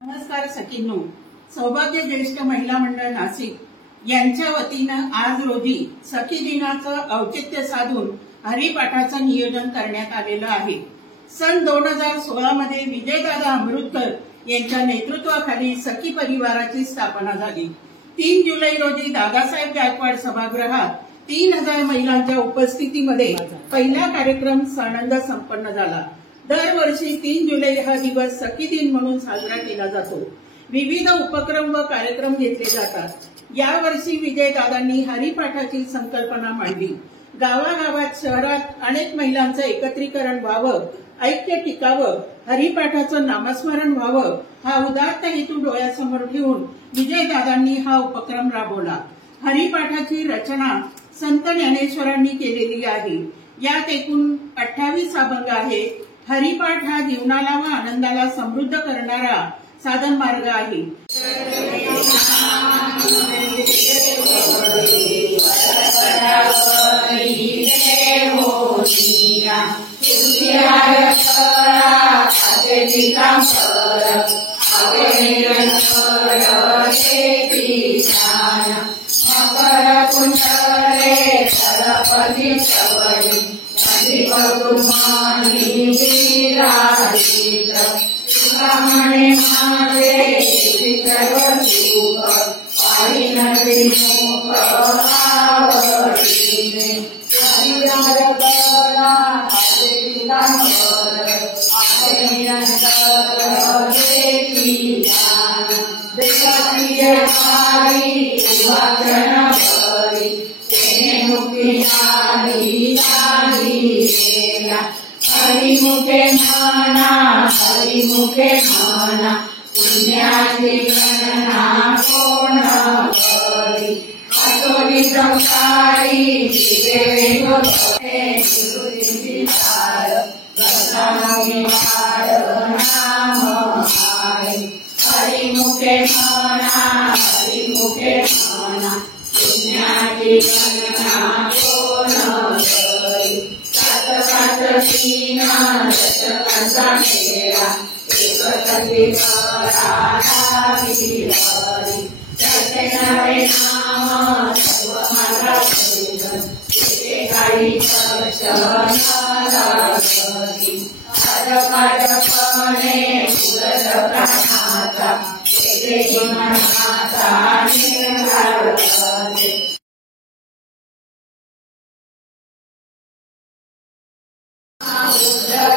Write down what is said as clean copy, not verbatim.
नमस्कार सखींनो, सौभाग्य ज्येष्ठ महिला मंडळ नाशिक यांच्या वतीनं आज रोजी सखी दिनाचं औचित्य साधून हरिपाठाचं नियोजन करण्यात आलेलं आहे। सन 2016 मध्ये विजयदादा अमृतकर यांच्या नेतृत्वाखाली सखी परिवाराची स्थापना झाली। 3 जुलै रोजी दादासाहेब गायकवाड सभागृहात 3000 महिलांच्या उपस्थितीमध्ये पहिला कार्यक्रम सानंद संपन्न झाला। दरवर्षी 3 जुलै हा दिवस सखी दिन म्हणून साजरा केला जातो। विविध उपक्रम व कार्यक्रम घेतले जातात। यावर्षी विजयदादांनी हरिपाठाची संकल्पना मांडली। गावागावात शहरात अनेक महिलांचं एकत्रीकरण व्हावं, ऐक्य टिकावं, हरिपाठाचं नामस्मरण व्हावं हा उदात्त हेतू डोळ्यासमोर ठेवून विजयदादांनी हा उपक्रम राबवला। हरिपाठाची रचना संत ज्ञानेश्वरांनी केलेली आहे। यात एकूण 28 अभंग आहेत। हरिपाठ हा जीवनाला व आनंदाला समृद्ध करणारा साधन मार्ग आहे। हरिमुखे माना पुण्याची गणना कोण करी। आतोरी संसारी हरिमुखे माना पुण्याची गणना कोण करी। सात सीना दशकांचा मेळा एकतरी करावी हरी। त्याचे नवे नाम सर्व माझा पूजन एकेकाळी दर्शनाला करी। पादपादपणे फुलत प्राणाचा एके मनाचा निराळ करते। जय